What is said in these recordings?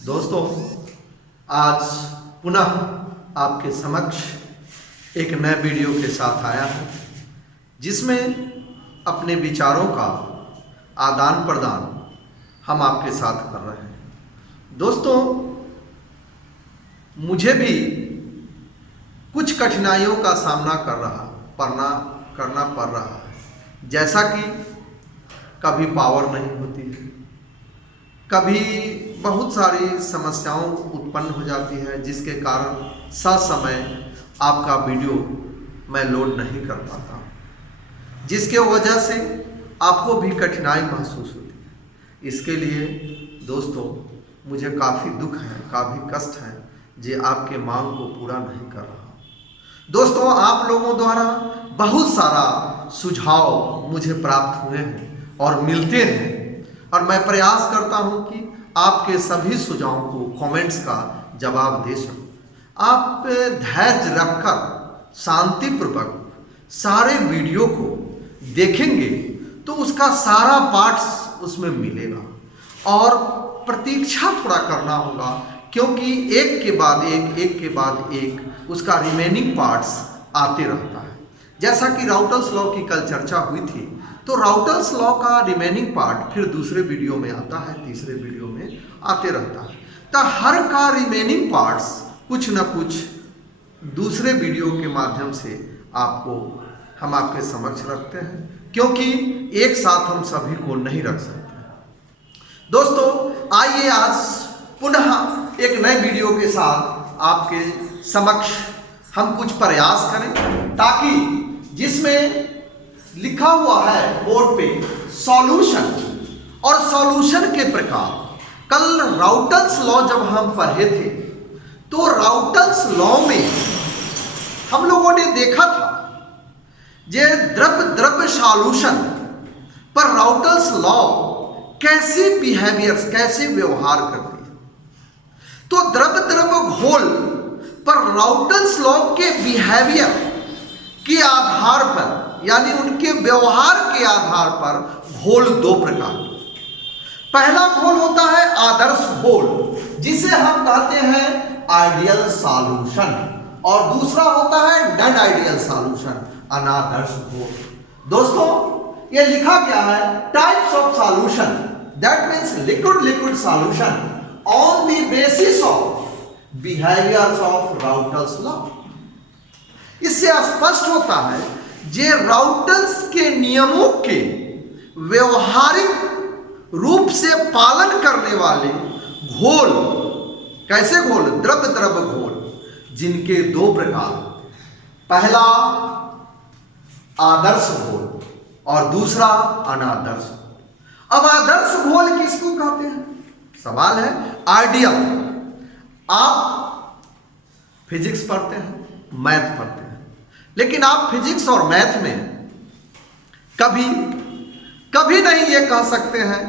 दोस्तों, आज पुनः आपके समक्ष एक नए वीडियो के साथ आया हूँ, जिसमें अपने विचारों का आदान प्रदान हम आपके साथ कर रहे हैं। दोस्तों, मुझे भी कुछ कठिनाइयों का सामना करना पड़ रहा है, जैसा कि कभी पावर नहीं होती है, कभी बहुत सारी समस्याओं उत्पन्न हो जाती है, जिसके कारण ससमय आपका वीडियो मैं लोड नहीं कर पाता, जिसके वजह से आपको भी कठिनाई महसूस होती है। इसके लिए दोस्तों मुझे काफ़ी दुख है, काफ़ी कष्ट है, जो आपके मांग को पूरा नहीं कर रहा। दोस्तों, आप लोगों द्वारा बहुत सारा सुझाव मुझे प्राप्त हुए हैं और मिलते हैं, और मैं प्रयास करता हूं कि आपके सभी सुझावों को कमेंट्स का जवाब दे सकूं। आप धैर्य रखकर शांतिपूर्वक सारे वीडियो को देखेंगे तो उसका सारा पार्ट्स उसमें मिलेगा, और प्रतीक्षा थोड़ा करना होगा, क्योंकि एक के बाद एक उसका रिमेनिंग पार्ट्स आते रहता है। जैसा कि राउटर्स लॉ की कल चर्चा हुई थी, तो राउटर्स लॉ का रिमेनिंग पार्ट फिर दूसरे वीडियो में आता है, तीसरे वीडियो में आते रहता है। तो हर का रिमेनिंग पार्ट्स कुछ न कुछ दूसरे वीडियो के माध्यम से हम आपके समक्ष रखते हैं, क्योंकि एक साथ हम सभी को नहीं रख सकते। दोस्तों, आइए आज पुनः एक नए वीडियो के साथ आपके समक्ष हम कुछ प्रयास करें, ताकि जिसमें लिखा हुआ है बोर्ड पे सॉल्यूशन और सॉल्यूशन के प्रकार। कल राउटर्स लॉ जब हम पढ़े थे, तो राउटर्स लॉ में हम लोगों ने देखा था जे द्रव्य सॉल्यूशन पर राउटर्स लॉ कैसे व्यवहार करती है। तो द्रव्य घोल पर राउटर्स लॉ के बिहेवियर के आधार पर, यानी उनके व्यवहार के आधार पर घोल दो प्रकार। पहला घोल होता है आदर्श घोल, जिसे हम कहते हैं आइडियल सॉल्यूशन, और दूसरा होता है नॉन आइडियल सॉल्यूशन, अनादर्श घोल। दोस्तों, ये लिखा क्या है, types of solution, that means liquid solution on the basis of behaviours of routers law. इससे स्पष्ट होता है जे राउटर्स के नियमों के व्यवहारिक रूप से पालन करने वाले घोल, कैसे घोल, द्रव्य घोल, जिनके दो प्रकार, पहला आदर्श घोल और दूसरा अनादर्श घोल। अब आदर्श घोल किसको कहते हैं, सवाल है। आइडियल, आप फिजिक्स पढ़ते हैं, मैथ पढ़ते हैं, लेकिन आप फिजिक्स और मैथ में कभी नहीं ये कह सकते हैं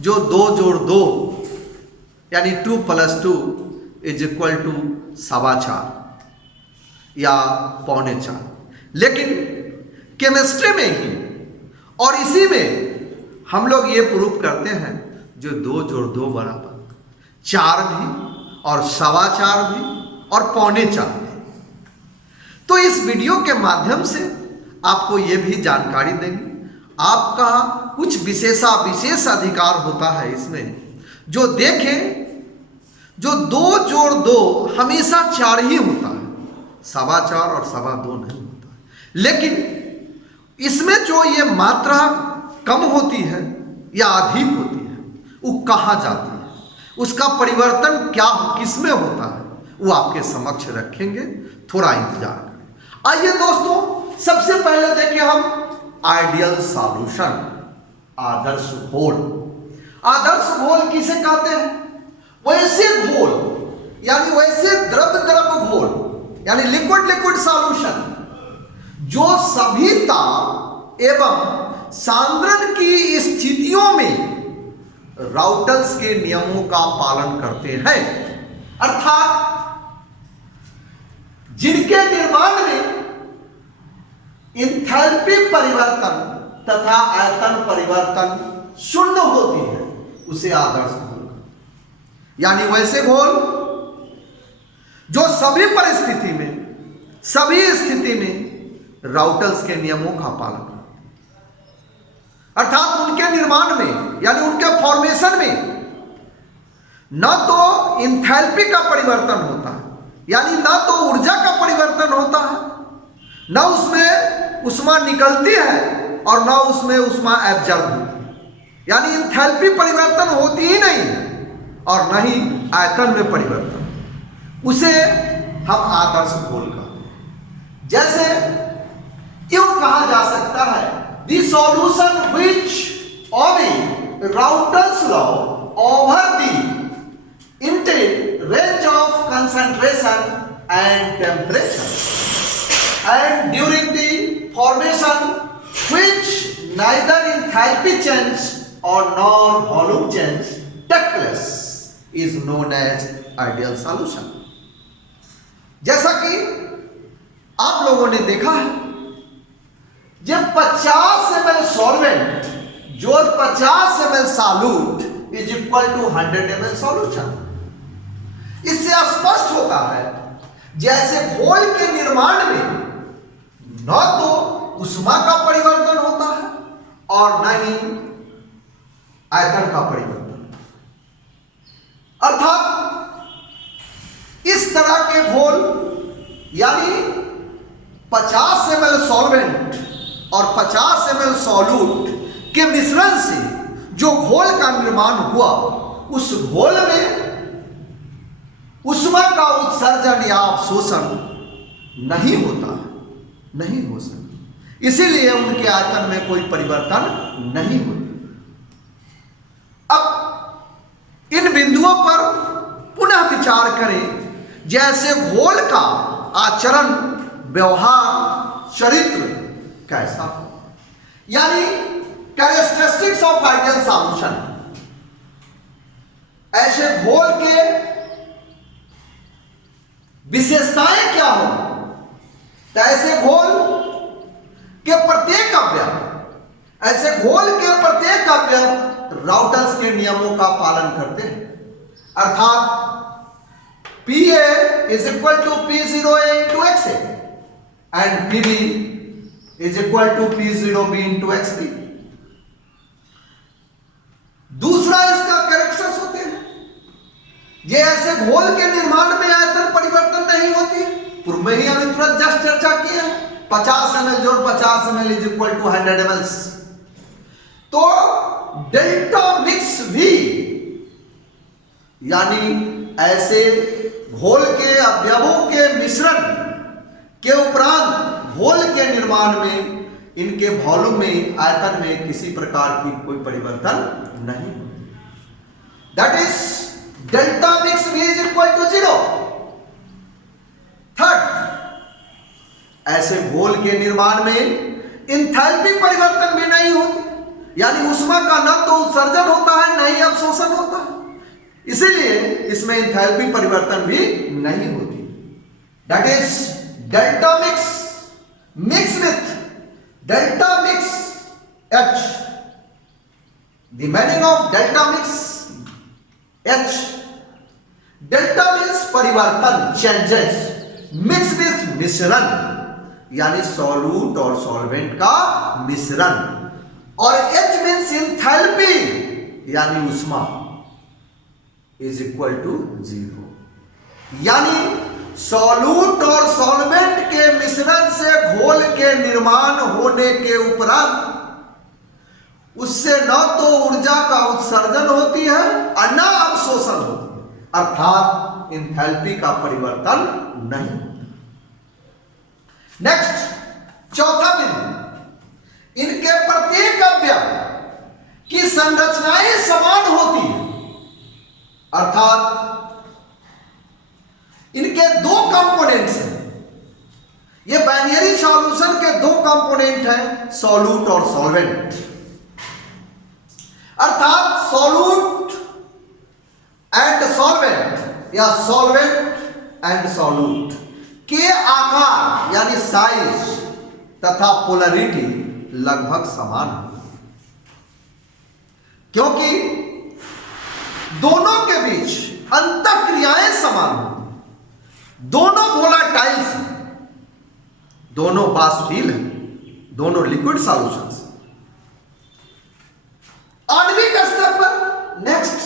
जो 2 जोड़ 2 यानी 2 + 2 = 4.25 या 3.25, लेकिन केमिस्ट्री में ही और इसी में हम लोग ये प्रूव करते हैं जो 2 जोड़ 2 बराबर 4 भी, और 4.25 भी, और 3.25 भी। तो इस वीडियो के माध्यम से आपको ये भी जानकारी देंगे, आपका कुछ विशेष अधिकार होता है इसमें, जो देखें जो 2 जोड़ 2 हमेशा 4 ही होता है, 4.25 और 2.25 नहीं होता है। लेकिन इसमें जो ये मात्रा कम होती है या अधिक होती है, वो कहाँ जाती है, उसका परिवर्तन क्या किसमें होता है, वो आपके समक्ष रखेंगे, थोड़ा इंतजार करें। आइए दोस्तों, सबसे पहले देखिए हम आइडियल सॉल्यूशन, आदर्श घोल। आदर्श घोल किसे कहते हैं, वैसे घोल, यानी वैसे द्रव्य घोल, यानी लिक्विड सॉल्यूशन, जो सभी ताप एवं सांद्रण की स्थितियों में राउटर्स के नियमों का पालन करते हैं, अर्थात जिनके निर्माण में एंथैल्पी परिवर्तन तथा आयतन परिवर्तन शून्य होती है, उसे आदर्श घोल। यानी वैसे घोल जो सभी परिस्थिति में, सभी स्थिति में राउटर्स के नियमों का पालन करते हैं। अर्थात उनके निर्माण में यानी उनके फॉर्मेशन में न तो इंथैल्पी का परिवर्तन होता है, यानी न तो ऊर्जा का परिवर्तन होता है, न उसमें ऊष्मा निकलती है और न उसमें ऊष्मा एब्जॉर्ब होती है, यानी इंथैल्पी परिवर्तन होती ही नहीं और न ही आयतन में परिवर्तन। उसे हम आदर्श घोल कहते हैं। जैसे यूं कहा जा सकता है, the solution which obey Raoult's law over the range of concentration and temperature, and during the formation which neither enthalpy change or nor volume change take place is known as ideal solution। जैसा कि आप लोगों ने देखा है, जब 50 ml solvent जोड़ 50 ml solute is equal to 100 ml solution. इससे स्पष्ट होता है जैसे घोल के निर्माण में न तो ऊष्मा का परिवर्तन होता है और न ही आयतन का परिवर्तन। अर्थात इस तरह के घोल यानी 50 ml सॉल्वेंट और 50 ml सॉल्यूट के मिश्रण से जो घोल का निर्माण हुआ, उस घोल में ऊष्मा का उत्सर्जन या अवशोषण नहीं होता, नहीं हो सकता, इसीलिए उनके आयतन में कोई परिवर्तन नहीं होता। अब इन बिंदुओं पर पुनः विचार करें, जैसे घोल का आचरण, व्यवहार, चरित्र कैसा हो, यानी कैरेक्टरिस्टिक्स ऑफ आइडियल सॉल्यूशन। ऐसे घोल के विशेषताएं क्या हो, तो ऐसे घोल के प्रत्येक अवयव, ऐसे घोल के प्रत्येक अवयव राउटर्स के नियमों का पालन करते हैं। अर्थात Pa is equal to P0A into XA and Pb is equal to P0B into XB। दूसरा इसका कैरेक्टर्स होते हैं, ये ऐसे घोल के निर्माण में आयतन परिवर्तन नहीं होती है। पूर्व में ही हमने तुरंत जस्ट चर्चा की है, 50 ml जोड़ 50 ml is equal to 100 ml। तो डेल्टा मिक्स भी, यानी ऐसे घोल के अवयवों के मिश्रण के उपरांत घोल के निर्माण में इनके वॉल्यूम में, आयतन में किसी प्रकार की कोई परिवर्तन नहीं होती। दैट इज डेल्टा मिक्स भी इज इक्वल टू 0। थर्ड, ऐसे घोल के निर्माण में इंथैल्पी परिवर्तन भी नहीं होती, यानी ऊष्मा का न तो उत्सर्जन होता है न ही अवशोषण होता है, इसीलिए इसमें इंथैल्पी परिवर्तन भी नहीं होती। That is delta mix mix with delta mix H। The meaning of delta mix H, delta means परिवर्तन, चेंजेस, मिक्स विथ मिश्रण, यानी सॉल्यूट और सॉल्वेंट का मिश्रण, और H मीन्स इंथैल्पी, यानी ऊष्मा, इज इक्वल टू 0। यानी सॉल्यूट और सॉल्वेंट के मिश्रण से घोल के निर्माण होने के उपरांत उससे न तो ऊर्जा का उत्सर्जन होती है और न अवशोषण होती है, अर्थात इंथैल्पी का परिवर्तन नहीं होता। नेक्स्ट, चौथा बिंदु, इनके प्रत्येक अवयव की संरचनाएं समान होती है, अर्थात इनके दो कंपोनेंट्स हैं। ये बाइनरी सॉल्यूशन के दो कंपोनेंट हैं, सॉल्यूट और सॉल्वेंट। अर्थात सॉल्यूट एंड सॉल्वेंट या सॉल्वेंट एंड सॉल्यूट के आकार यानी साइज तथा पोलरिटी लगभग समान है, क्योंकि दोनों के बीच दोनों बाष्पील हैं, दोनों लिक्विड सॉल्यूशंस। आणविक स्तर पर नेक्स्ट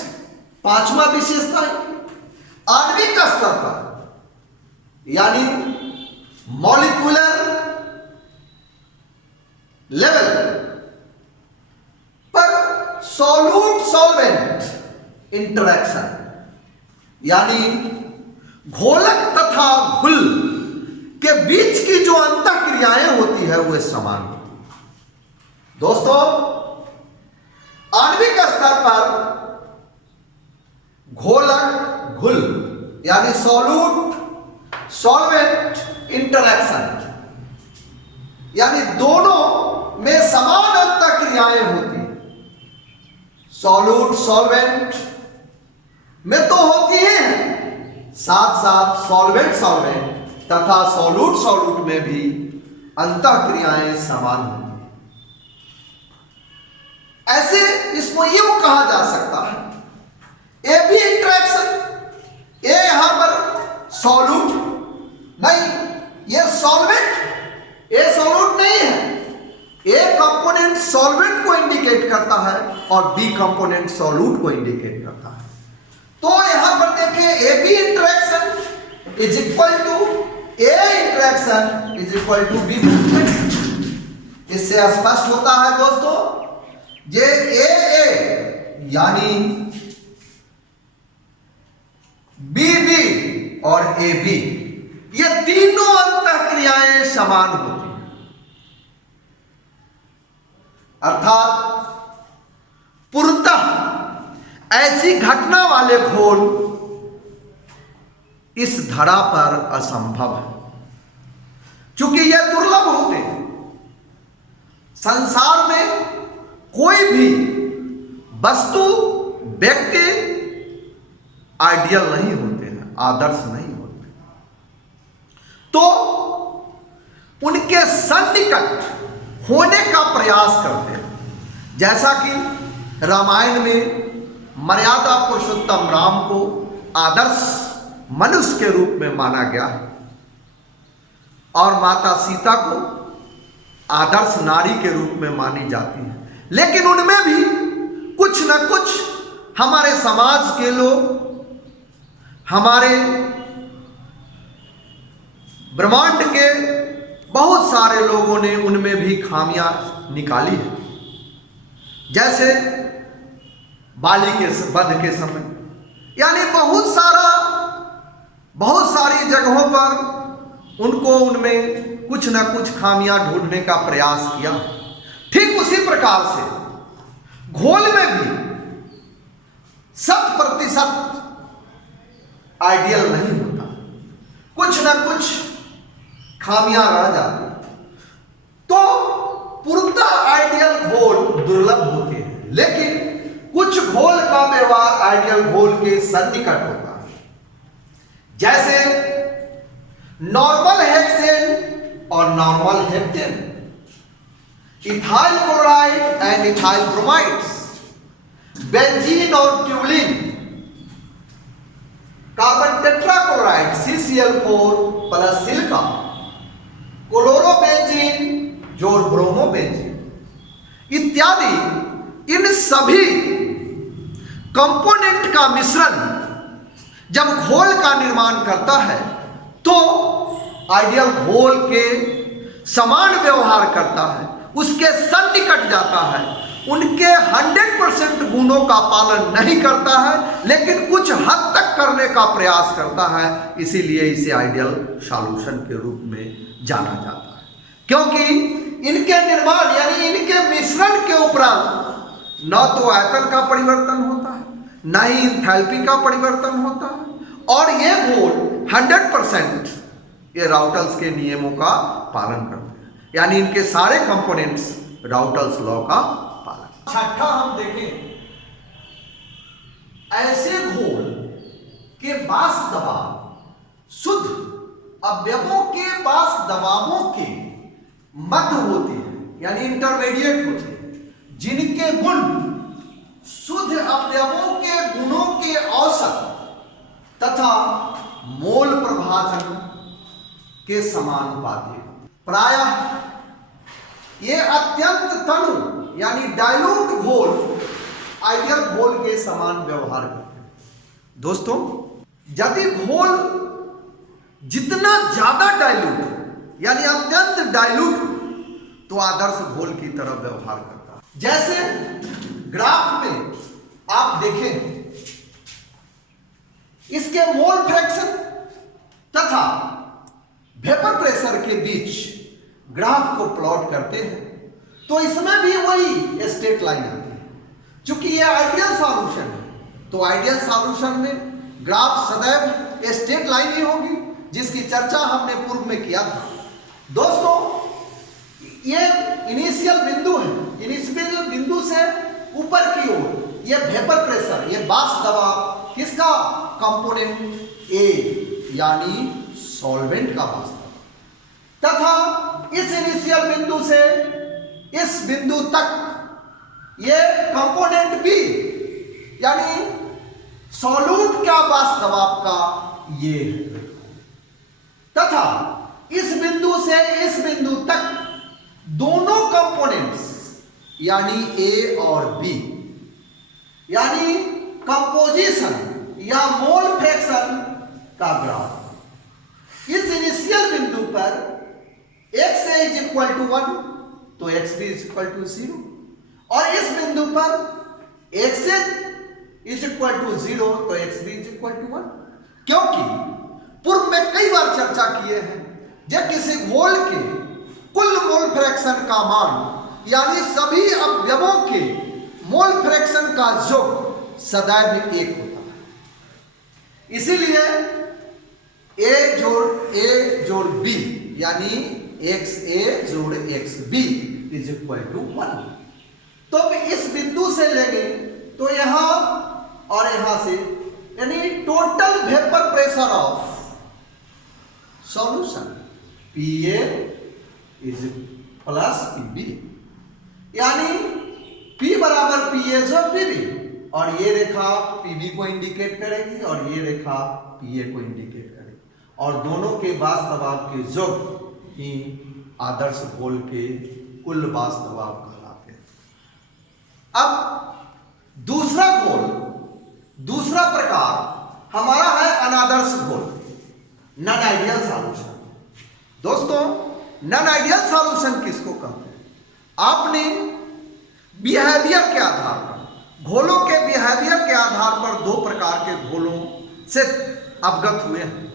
पांचवा विशेषता आणविक स्तर पर यानी मॉलिक्यूलर लेवल पर सॉल्यूट सॉल्वेंट इंटरेक्शन यानी घोलक तथा घुल के बीच की जो अंतः क्रियाएं होती है वह समान होती है। दोस्तों, आणविक स्तर पर घोलक घुल यानी सॉल्यूट सॉल्वेंट इंटरेक्शन यानी दोनों में समान अंतः क्रियाएं होती हैं। सॉल्यूट सॉल्वेंट में तो होती हैं, साथ साथ सॉल्वेंट सॉल्वेंट तथा सॉल्यूट सॉल्यूट में भी अंतः क्रियाएं समान होती हैं। ऐसे इसको यूं कहा जा सकता है, ए बी इंटरेक्शन, ए यहां पर सॉल्यूट नहीं, ये सॉल्वेंट, ए सॉल्यूट नहीं है। ए कंपोनेंट सॉल्वेंट को इंडिकेट करता है और बी कंपोनेंट सॉल्यूट को इंडिकेट करता है। तो यहां पर देखिए A B interaction is equal to A interaction is equal to B. इससे स्पष्ट होता है दोस्तों, जे ए यानी बी बी और ए बी ये तीनों अंतः क्रियाएं समान होती हैं। अर्थात पूर्णतः ऐसी घटना वाले घोल इस धरा पर असंभव है, क्योंकि यह दुर्लभ होते हैं। संसार में कोई भी वस्तु व्यक्ति आइडियल नहीं होते हैं, आदर्श नहीं होते, तो उनके सन्निकट होने का प्रयास करते हैं। जैसा कि रामायण में मर्यादा पुरुषोत्तम राम को आदर्श मनुष्य के रूप में माना गया और माता सीता को आदर्श नारी के रूप में मानी जाती है। लेकिन उनमें भी कुछ न कुछ हमारे समाज के लोग, हमारे ब्रह्मांड के बहुत सारे लोगों ने उनमें भी खामियां निकाली है। जैसे बाली के वध के समय, यानी बहुत सारी जगहों पर उनको उनमें कुछ ना कुछ खामियां ढूंढने का प्रयास किया। ठीक उसी प्रकार से घोल में भी 100% आइडियल नहीं होता, कुछ ना कुछ खामियां रह जाती। तो पूर्णतः आइडियल घोल दुर्लभ होते हैं, लेकिन कुछ घोल का व्यवहार आइडियल घोल के सन्निकट होता है। जैसे नॉर्मल हेक्सेन और normal heptane, ethyl chloride and ethyl bromides, benzene और toluene, carbon tetrachloride CCl4 plus silica, chlorobenzene जोड़ ब्रोमोबेंजीन इत्यादि, इन सभी कंपोनेंट का मिश्रण जब घोल का निर्माण करता है तो आइडियल घोल के समान व्यवहार करता है, उसके सन्निकट जाता है, उनके 100% गुणों का पालन नहीं करता है, लेकिन कुछ हद तक करने का प्रयास करता है। इसीलिए इसे आइडियल सॉल्यूशन के रूप में जाना जाता है, क्योंकि इनके निर्माण यानी इनके मिश्रण के उपरांत न तो आयतन का परिवर्तन होता है, न ही एंथैल्पी का परिवर्तन होता है, और ये घोल 100% ये राउटल्स के नियमों का पालन करते हैं, यानी इनके सारे कंपोनेंट्स राउटल्स लॉ का पालन। छठा हम देखें, ऐसे घोल के बाष्प दबाव शुद्ध अवयवों के बाष्प दबावों के मध्य होते हैं, यानी इंटरमीडिएट होते हैं, जिनके गुण शुद्ध अवयवों के गुणों के औसत तथा मोल प्रभाजन के समानुपाती। प्रायः ये अत्यंत तनु यानी डाइल्यूट घोल आइडियल घोल के समान व्यवहार करते हैं। दोस्तों, यदि घोल जितना ज्यादा डाइल्यूट यानी अत्यंत डाइल्यूट तो आदर्श घोल की तरह व्यवहार करता है। जैसे ग्राफ में आप देखें, इसके मोल फ्रैक्शन तथा वेपर प्रेशर के बीच ग्राफ को प्लॉट करते हैं तो इसमें भी वही स्ट्रेट लाइन आती है। चूंकि ये आइडियल सॉल्यूशन है तो आइडियल सॉल्यूशन में ग्राफ सदैव स्ट्रेट लाइन ही होगी, जिसकी चर्चा हमने पूर्व में किया था। दोस्तों, ये इनिशियल बिंदु है, इनिशियल बिंदु से ऊपर की ओर ये वेपर प्रेशर, ये वाष्प दबाव किसका कंपोनेंट ए यानी सॉल्वेंट का वाष्प दबाव, तथा इस इनिशियल बिंदु से इस बिंदु तक ये कंपोनेंट बी यानी सॉल्यूट का वाष्प दबाव का ये है, तथा इस बिंदु से इस बिंदु तक दोनों कंपोनेंट्स यानी ए और बी यानी कंपोजिशन या मोल फ्रैक्शन का ग्राफ। इस इनिशियल बिंदु पर x इज इक्वल टू 1 तो x भी इज इक्वल टू 0, और इस बिंदु पर x इज इक्वल टू 0 तो x भी इज इक्वल टू 1। क्योंकि पूर्व में कई बार चर्चा किए हैं, जब किसी घोल के कुल मोल फ्रैक्शन का मान यानी सभी अवयवों के मोल फ्रैक्शन का योग सदैव एक होता है। इसीलिए a जोड़ b यानी xa जोड़ xb इज इक्वल टू 1। तो अब इस बिंदु से लेंगे तो यहां और यहां से यानी total vapour pressure of solution Pa is plus Pb यानी P बराबर Pa जो Pb, और ये रेखा Pb को इंडिकेट करेगी और ये रेखा Pa को इंडिकेट करेगी, और दोनों के वाष्प दबाव के योग ही आदर्श घोल के कुल वाष्प दबाव कहलाते हैं। अब दूसरा प्रकार हमारा है अनादर्श घोल, नॉन आइडियल सॉल्यूशन। दोस्तों, नॉन आइडियल सॉल्यूशन किसको कहते हैं? आपने बिहेवियर के आधार पर, घोलों के बिहेवियर के आधार पर दो प्रकार के घोलों से अवगत हुए हैं।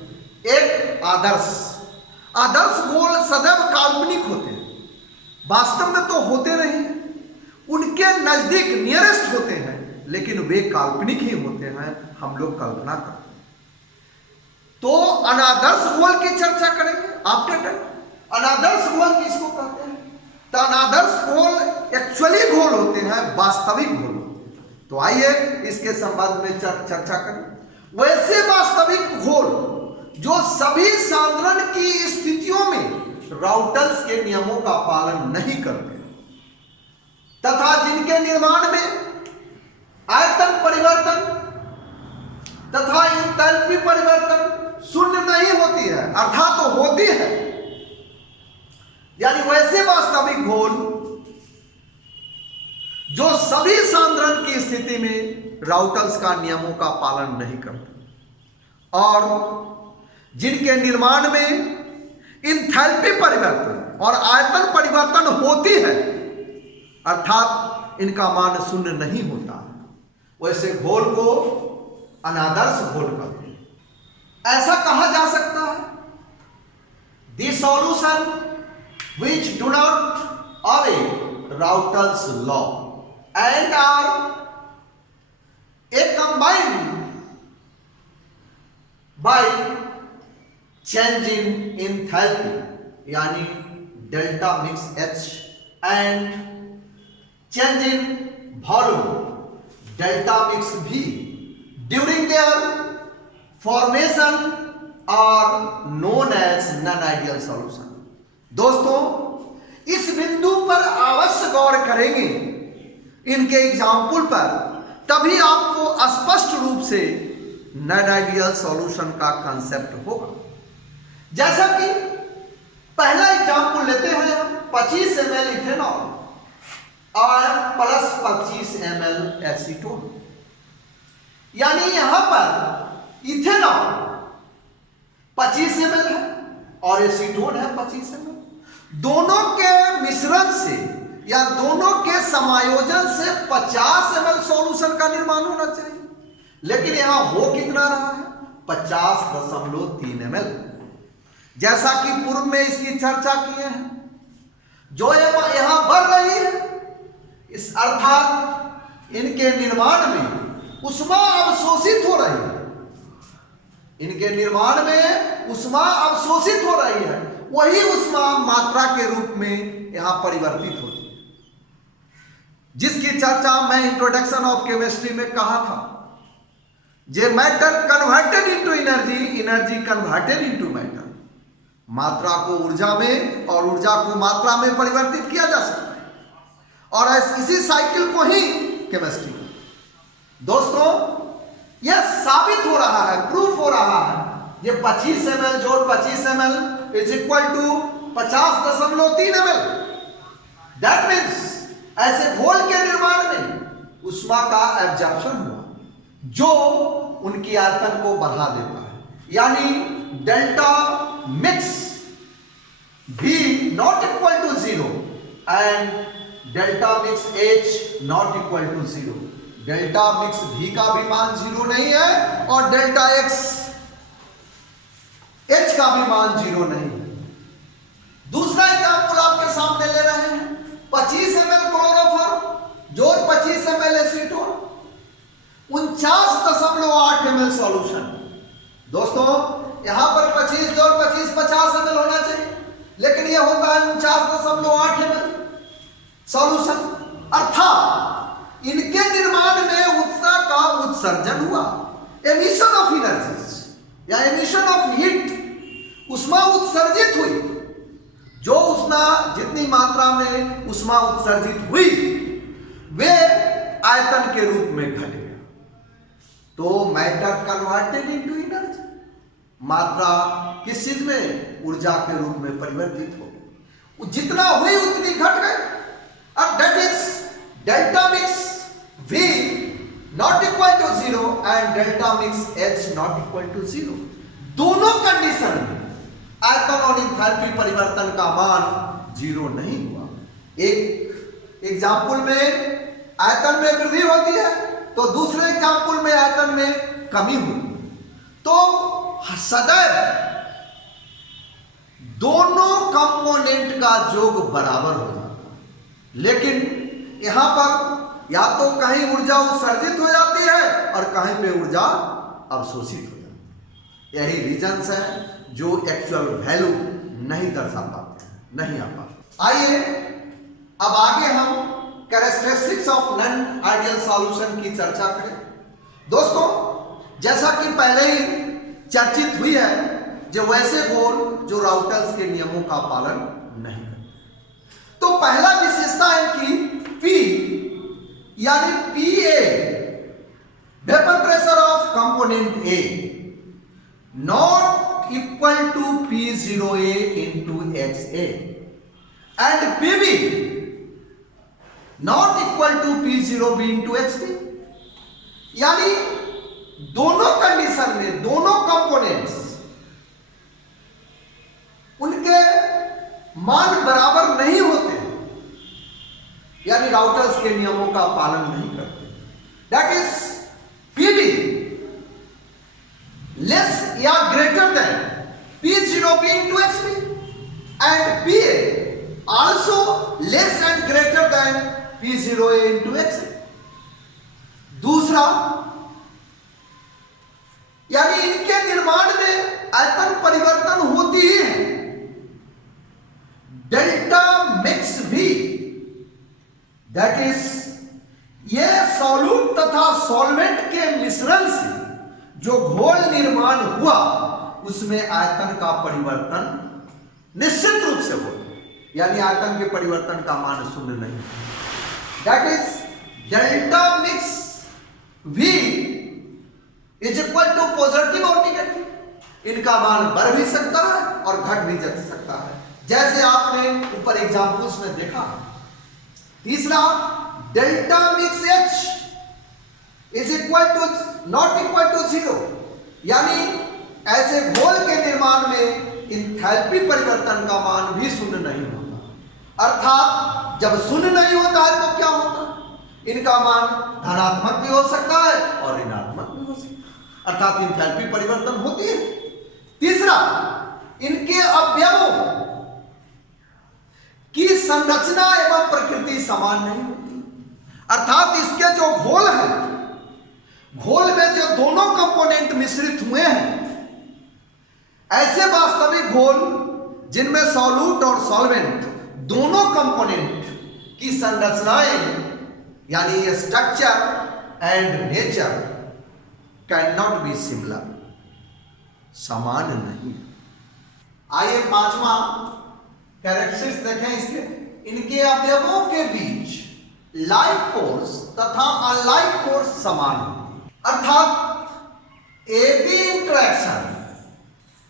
एक आदर्श घोल सदैव काल्पनिक होते हैं, वास्तव में तो होते नहीं, उनके नजदीक नियरेस्ट होते हैं, लेकिन वे काल्पनिक ही होते हैं, हम लोग कल्पना करते हैं। तो अनादर्श घोल की चर्चा करेंगे आफ्टर टाइम। अनादर्श घोल किसको कहते हैं? तो अनादर्श घोल एक्चुअली घोल होते हैं, वास्तविक घोल होते हैं। तो आइए इसके संबंध में चर्चा करें। वैसे वास्तविक घोल जो सभी सांद्रण की स्थितियों में राउटल्स के नियमों का पालन नहीं करते तथा जिनके निर्माण में आयतन परिवर्तन तथा एंथैल्पी परिवर्तन शून्य नहीं होती है, अर्थात तो होती है, यानी वैसे वास्तविक घोल जो सभी सांद्रण की स्थिति में राउटल्स का नियमों का पालन नहीं करते और जिनके निर्माण में एंथैल्पी परिवर्तन और आयतन परिवर्तन होती है, अर्थात इनका मान शून्य नहीं होता, वैसे घोल को अनादर्श घोल कहते हैं। ऐसा कहा जा सकता है, the solution which do not obey Raoult's law and are a combined by changing enthalpy यानी delta mix H and changing volume delta mix V during their formation are known as non-ideal solution। दोस्तों, इस बिंदु पर अवश्य गौर करेंगे इनके example पर, तभी आपको स्पष्ट रूप से नॉन आइडियल सॉल्यूशन का कंसेप्ट होगा। जैसा कि पहला एग्जाम्पल एग्जाम्पल लेते हैं हम 25 ml इथेनॉल और प्लस 25 ml एसीटोन। यानी यहां पर इथेनॉल 25 ml है और एसीटोन है 25 ml। दोनों के मिश्रण से या दोनों के समायोजन से 50 ml सॉल्यूशन का निर्माण होना चाहिए, लेकिन यहां हो कितना रहा है? 50.3 ml। जैसा कि पूर्व में इसकी चर्चा किए हैं, जो यहां बढ़ रही है, इस अर्थात इनके निर्माण में उष्मा अवशोषित हो रही है, इनके निर्माण में उष्मा अवशोषित हो रही है, वही उष्मा मात्रा के रूप में यहां परिवर्तित होती है, जिसकी चर्चा मैं इंट्रोडक्शन ऑफ केमिस्ट्री में कहा था। जे matter converted into energy, energy converted into matter. मात्रा को ऊर्जा में और ऊर्जा को मात्रा में परिवर्तित किया जा सकता है, और इसी साइकिल को ही केमिस्ट्री दोस्तों यह साबित हो रहा है, प्रूफ हो रहा है। ये 25 ml जोड़ 25 ml is equal to 50.3 ml। That means ऐसे घोल के निर्माण में उष्मा का एब्जॉर्प्शन हुआ जो उनकी आयतन को बढ़ा देता है। यानी delta mix V not equal to 0 and delta mix H not equal to 0। Delta mix V का भी मान 0 नहीं है और डेल्टा X H का भी मान 0 नहीं है। दूसरा एग्जाम्पल आपके सामने ले रहे हैं, 25 ml क्लोरोफॉर्म जोड़ 25 ml एसीटोन, 49.8 ml सॉल्यूशन। दोस्तों यहां पर 25 जोड़ 25 50 ml होना चाहिए, लेकिन यह होता है 49.8 ml सॉल्यूशन। अर्थात इनके निर्माण में ऊष्मा का उत्सर्जन हुआ, एमिशन ऑफ एनर्जी या एमिशन ऑफ हीट, उष्मा उत्सर्जित हुई। जो उष्मा जितनी मात्रा में उष्मा उत्सर्जित हुई वे आयतन के रूप में घट गया। तो मैटर कन्वर्टेड इनटू एनर्जी, मात्रा किस चीज में? ऊर्जा के रूप में परिवर्तित हो गई, जितना हुई उतनी घट गई। अब that is delta mix V not equal to 0 and delta mix H not equal to 0। दोनों कंडीशन में आयतन और एंथैल्पी परिवर्तन का मान 0 नहीं हुआ। एक एग्जाम्पल में आयतन में वृद्धि होती है तो दूसरे एग्जाम्पल में आयतन में कमी हुई। तो सदैव दोनों कंपोनेंट का योग बराबर हो जाता है, लेकिन यहां पर या तो कहीं ऊर्जा उत्सर्जित हो जाती है और कहीं पे ऊर्जा अवशोषित हो जाती है। यही रीजंस है जो एक्चुअल वैल्यू नहीं दर्शा पाते, नहीं आ पाते। आइए अब आगे हम characteristics of non ideal solution की चर्चा करें। दोस्तों जैसा कि पहले ही चर्चित हुई है, जो वैसे घोल जो राउटर्स के नियमों का पालन नहीं करते। तो पहला विशेषता है कि P यानी PA vapour pressure of component A not equal to P0A into XA and PB not equal to P0B into XB। यानी दोनों कंडीशन में दोनों कंपोनेंट्स उनके मान बराबर नहीं होते, यानी राउटर्स के नियमों का पालन नहीं करते। दैट इज PB लेस या greater than P0B into XB and PA also less and greater than P0A into XA। दूसरा, यानी इनके निर्माण में आयतन परिवर्तन होती ही है। Delta mix V that is ये सॉल्यूट तथा सॉल्वेंट के मिश्रण से जो घोल निर्माण हुआ उसमें आयतन का परिवर्तन निश्चित रूप से होता है, यानी आयतन के परिवर्तन का मान शून्य नहीं। That is delta mix V is equal to positive और निगेटिव। इनका मान बढ़ भी सकता है और घट भी जा सकता है। जैसे आपने ऊपर एग्जाम्पल्स में देखा। तीसरा, delta mix H is equal to not equal to 0, यानी ऐसे घोल के निर्माण में इंथैल्पी परिवर्तन का मान भी शून्य नहीं होता। अर्थात जब शून्य नहीं होता है तो क्या होता है? इनका मान धनात्मक भी हो सकता है और ऋणात्मक भी हो सकता है, अर्थात इंथैल्पी परिवर्तन होती है। तीसरा, इनके अवयवों की संरचना एवं प्रकृति समान नहीं होती, अर्थात इसके जो घोल है, घोल में जो दोनों कंपोनेंट मिश्रित हुए हैं, ऐसे वास्तविक घोल जिनमें सॉल्यूट और सॉल्वेंट दोनों कंपोनेंट की संरचनाएं यानी structure and nature can not be similar, समान नहीं। आइए पांचवा कैरेक्टरिस्टिक्स देखें इसके। इनके अवयवों के बीच लाइक फोर्स तथा अनलाइक फोर्स समान होती है, अर्थात A B interaction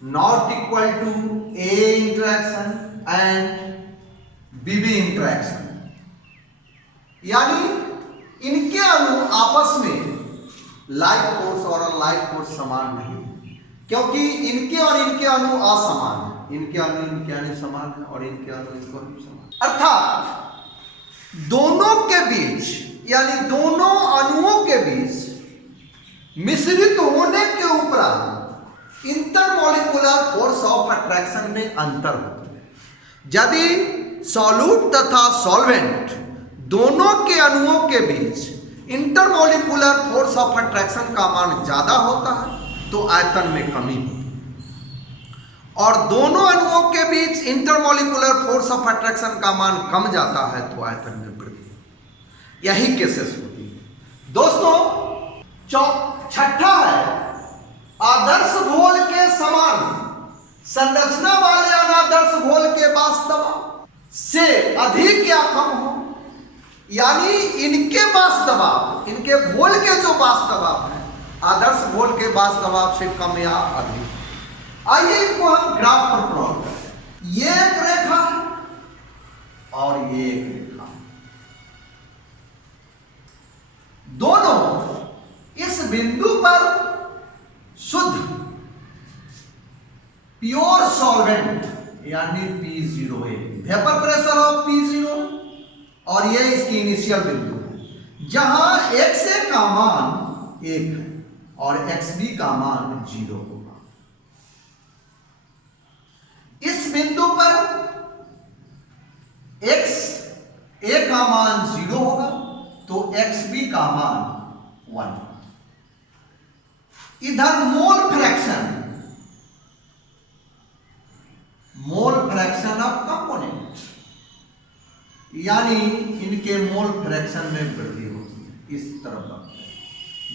not equal to A interaction and B B interaction, यानी इनके अणु आपस में लाइक फोर्स और अनलाइक फोर्स समान नहीं, क्योंकि इनके और इनके अणु असमान है। इनके अणु इनके अणु समान है और इनके अणु इनके अणु समान, अर्थात दोनों के बीच यानी दोनों अणुओं के बीच मिश्रित होने के उपरांत इंटरमॉलिक्यूलर फोर्स ऑफ अट्रैक्शन में अंतर होता है। यदि सॉल्यूट तथा सॉल्वेंट दोनों के अणुओं के बीच इंटरमॉलिक्यूलर फोर्स ऑफ अट्रैक्शन का मान ज्यादा होता है तो आयतन में कमी होती है, और दोनों अणुओं के बीच इंटरमॉलिक्यूलर फोर्स ऑफ अट्रैक्शन का मान कम जाता है तो आयतन में वृद्धि होती है। यही केसेस होती है। दोस्तों, छठा है आदर्श घोल के समान संरचना वाले अनादर्श घोल के वास्तव से अधिक या कम हो, यानी इनके वास्तव, इनके घोल के जो वास्तव है आदर्श घोल के वास्तव से कम या अधिक। आइए इनको हम ग्राफ पर प्लॉट करें। ये एक रेखा है और ये एक रेखा, दोनों इस बिंदु पर शुद्ध प्योर सॉल्वेंट यानी P0 है, वेपर प्रेशर ऑफ P0, और ये इसकी इनिशियल बिंदु है जहां XA का मान 1 है और XB का मान 0 होगा। इस बिंदु पर XA का मान 0 होगा तो XB का मान 1। इधर मोल फ्रैक्शन ऑफ कंपोनेंट, यानी इनके मोल फ्रैक्शन में वृद्धि होती है इस तरफ,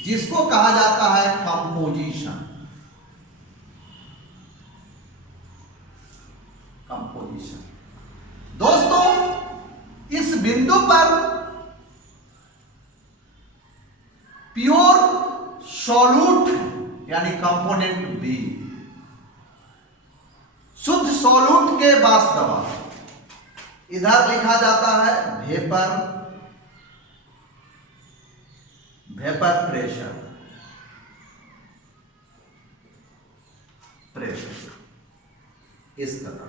जिसको कहा जाता है कंपोजिशन। दोस्तों, इस बिंदु पर प्योर सॉल्यूट यानी कंपोनेंट बी, शुद्ध सॉल्यूट के वास्तव इधर लिखा जाता है वेपर प्रेशर इस तरह।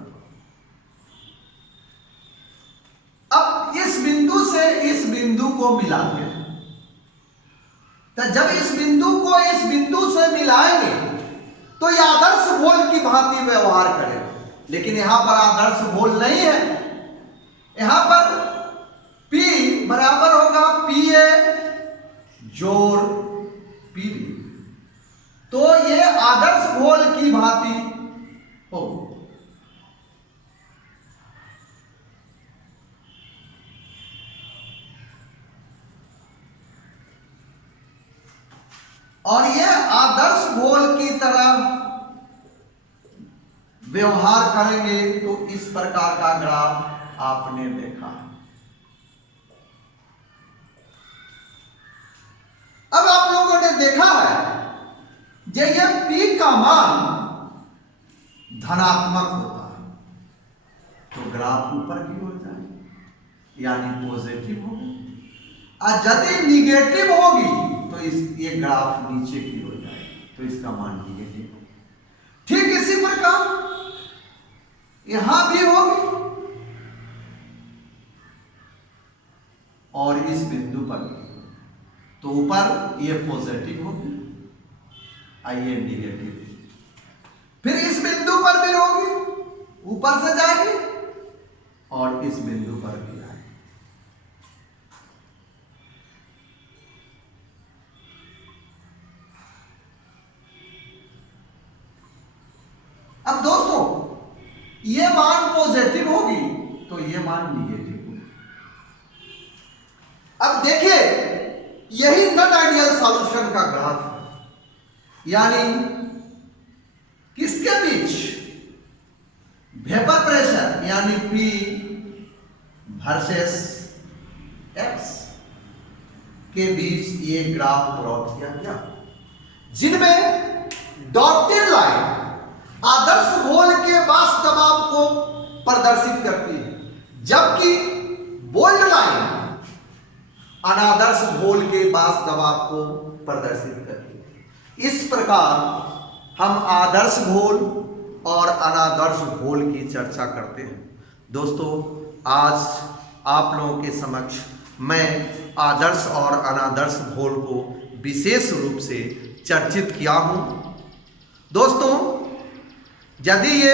अब इस बिंदु से इस बिंदु को मिलाते हैं, तो जब इस बिंदु को इस बिंदु से मिलाएंगे तो यह आदर्श घोल की भांति व्यवहार करेगा, लेकिन यहां पर आदर्श घोल नहीं है। यहां पर P बराबर होगा PA जोड़ PB, तो यह आदर्श घोल की भांति हो। और यह आदर्श घोल की तरह व्यवहार करेंगे तो इस प्रकार का ग्राफ आपने देखा है। अब आप लोगों ने देखा है जब यह P का मान धनात्मक होता है तो ग्राफ ऊपर की ओर जाए यानी पॉजिटिव होगी, और यदि निगेटिव होगी तो ये ग्राफ नीचे की ओर जाए, तो इसका मान निगेटिव होगा। ठीक इसी प्रकार यहां भी होगी और इस बिंदु पर भी, तो ऊपर ये पॉजिटिव होगी और ये निगेटिव, फिर इस बिंदु पर भी होगी, ऊपर से जाएगी और इस बिंदु पर भी आएगी। अब दोस्तों ये मान पॉजिटिव होगी तो ये मान निगेटिव होगी। अब देखिए यही नॉन आइडियल सॉल्यूशन का ग्राफ है, यानी किसके बीच, वेपर प्रेशर यानी P वर्सेस X के बीच ये ग्राफ प्लॉट किया गया, जिनमें डॉटेड लाइन आदर्श घोल के वाष्प दबाव को प्रदर्शित करती है, जबकि बोल्ड लाइन अनादर्श घोल के वाष्प दबाव को प्रदर्शित करती है। इस प्रकार हम आदर्श घोल और अनादर्श घोल की चर्चा करते हैं। दोस्तों आज आप लोगों के समक्ष मैं आदर्श और अनादर्श घोल को विशेष रूप से चर्चित किया हूं। दोस्तों यदि ये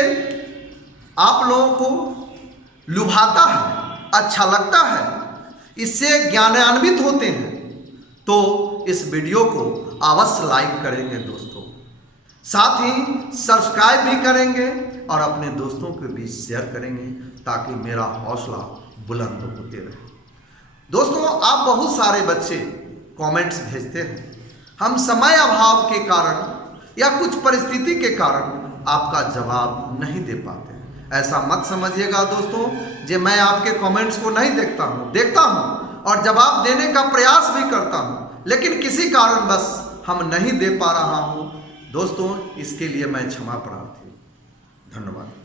आप लोगों को लुभाता है, अच्छा लगता है, इससे ज्ञानान्वित होते हैं, तो इस वीडियो को अवश्य लाइक करेंगे दोस्तों, साथ ही सब्सक्राइब भी करेंगे और अपने दोस्तों के बीच शेयर करेंगे ताकि मेरा हौसला बुलंद होते रहे। दोस्तों आप बहुत सारे बच्चे कमेंट्स भेजते हैं, हम समय अभाव के कारण या कुछ परिस्थिति के कारण आपका जवाब नहीं दे पाते हैं। ऐसा मत समझिएगा दोस्तों जे मैं आपके कमेंट्स को नहीं देखता हूं और जवाब देने का प्रयास भी करता हूं, लेकिन किसी कारणवश हम नहीं दे पा रहा हूं। दोस्तों इसके लिए मैं क्षमा प्रार्थी हूं। धन्यवाद।